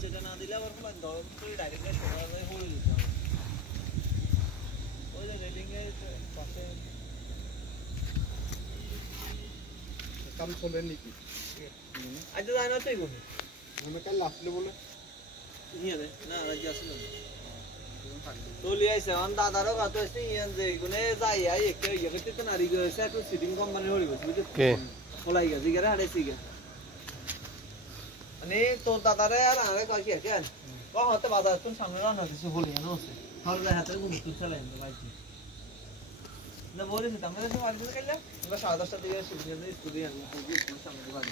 সেটা না দিলে আবার পুরো দম করে ডাইরেক্ট সরাসরি হয়ে যেত ওই যে রেলিং এর পাশে কাম চলে নাকি আজ তো জানা তো এগুলো আমি কাল আসলে বলে নিয়ে দে না রাজি আসলে তো লিয়ে আইছে আন দাদারও কত আছে ইয়ান যে গুনে যাই আই একটা ইয়ে করতে তো নারী গেছে একটু সিটিং কোম্পানি হলি গেছে বুঝছো কে ফলাই গেছে গেরা হাড়াইছি গে মানে তো দাদারে আর আরে কই কি কেন ও হতে বাজার তুমি সামনে রান্না কিছু বলি না আছে তাহলে হাতে ঘুম তুই চালাই না ভাই না বলিস আমরা তো বাড়িতে গেলাম আমরা 10:30 টার দিকে শুরু করে স্কুলে আনলাম সামনে বাড়ি